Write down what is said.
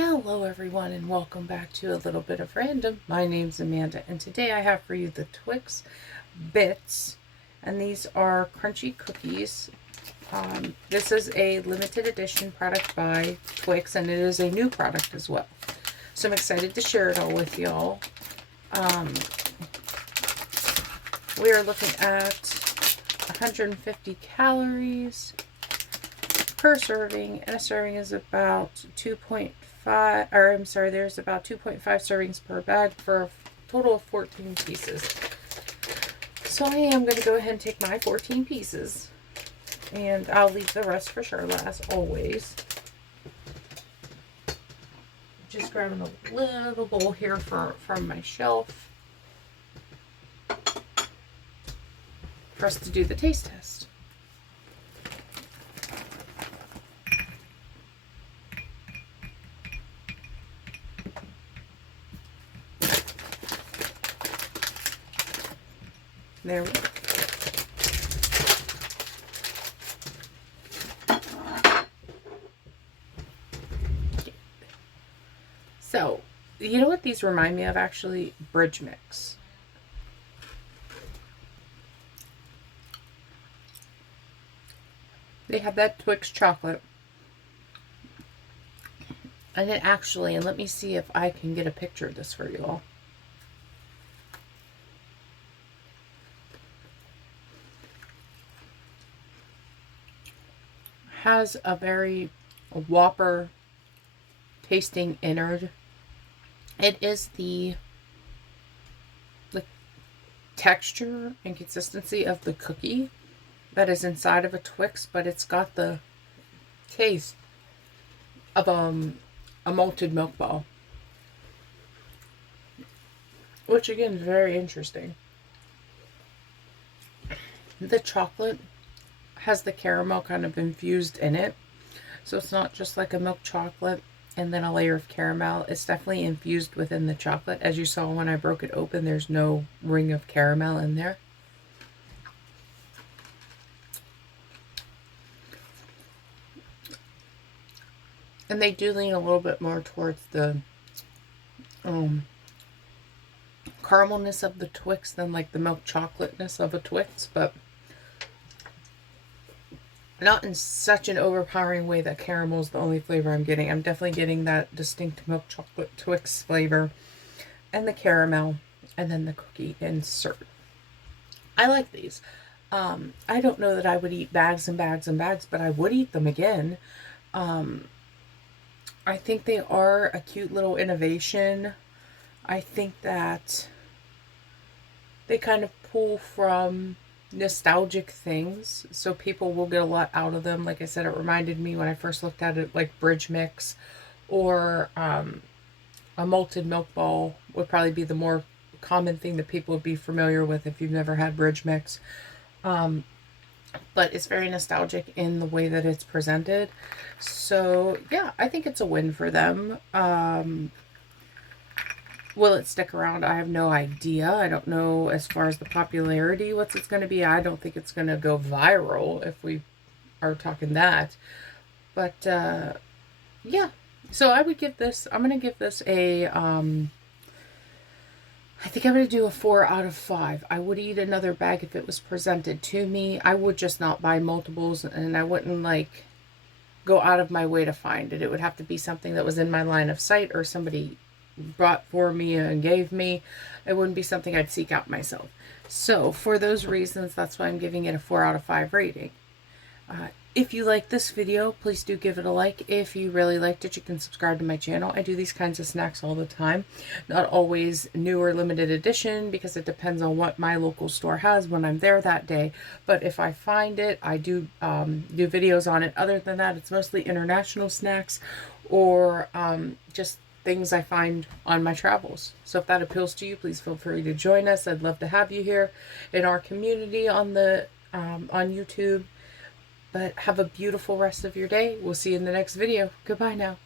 Hello everyone and welcome back to a little bit of random. My name's Amanda and today I have for you the Twix Bits, and these are crunchy cookies. This is a limited edition product by Twix, and it is a new product as well. So I'm excited to share it all with y'all. We are looking at 150 calories per serving, and a serving is about 2.5, or I'm sorry, there's about 2.5 servings per bag for a total of 14 pieces. So I am going to go ahead and take my 14 pieces, and I'll leave the rest for Charlotte as always. Just grabbing a little bowl here from my shelf for us to do the taste test. There we go. So, you know what these remind me of actually? Bridge mix. They have that Twix chocolate. And it actually, and let me see if I can get a picture of this for you all. Has a very Whopper tasting innard. It is the texture and consistency of the cookie that is inside of a Twix, but it's got the taste of a malted milk ball, which again is very interesting. The chocolate has the caramel kind of infused in it, so it's not just like a milk chocolate and then a layer of caramel. It's definitely infused within the chocolate. As you saw when I broke it open, there's no ring of caramel in there. And they do lean a little bit more towards the caramelness of the Twix than like the milk chocolateness of a Twix, but not in such an overpowering way that caramel is the only flavor I'm getting. I'm definitely getting that distinct milk chocolate Twix flavor and the caramel and then the cookie insert. I like these. I don't know that I would eat bags and bags and bags, but I would eat them again. I think they are a cute little innovation. I think that they kind of pull from nostalgic things, so people will get a lot out of them. Like I said, it reminded me when I first looked at it like bridge mix, or a malted milk ball would probably be the more common thing that people would be familiar with if you've never had bridge mix. But it's very nostalgic in the way that it's presented. So yeah, I think it's a win for them. Will it stick around? I have no idea. I don't know as far as the popularity, what's it's going to be. I don't think it's going to go viral if we are talking that. But yeah, so I would give this, I'm going to give this a, I think I'm going to do a 4 out of 5. I would eat another bag if it was presented to me. I would just not buy multiples, and I wouldn't like go out of my way to find it. It would have to be something that was in my line of sight or somebody brought for me and gave me. It wouldn't be something I'd seek out myself. So for those reasons, that's why I'm giving it a 4 out of 5 rating. If you like this video, please do give it a like. If you really liked it, you can subscribe to my channel. I do these kinds of snacks all the time. Not always new or limited edition, because it depends on what my local store has when I'm there that day. But if I find it, I do do videos on it. Other than that, it's mostly international snacks or just things I find on my travels. So if that appeals to you, please feel free to join us. I'd love to have you here in our community on the on YouTube. But have a beautiful rest of your day. We'll see you in the next video. Goodbye now.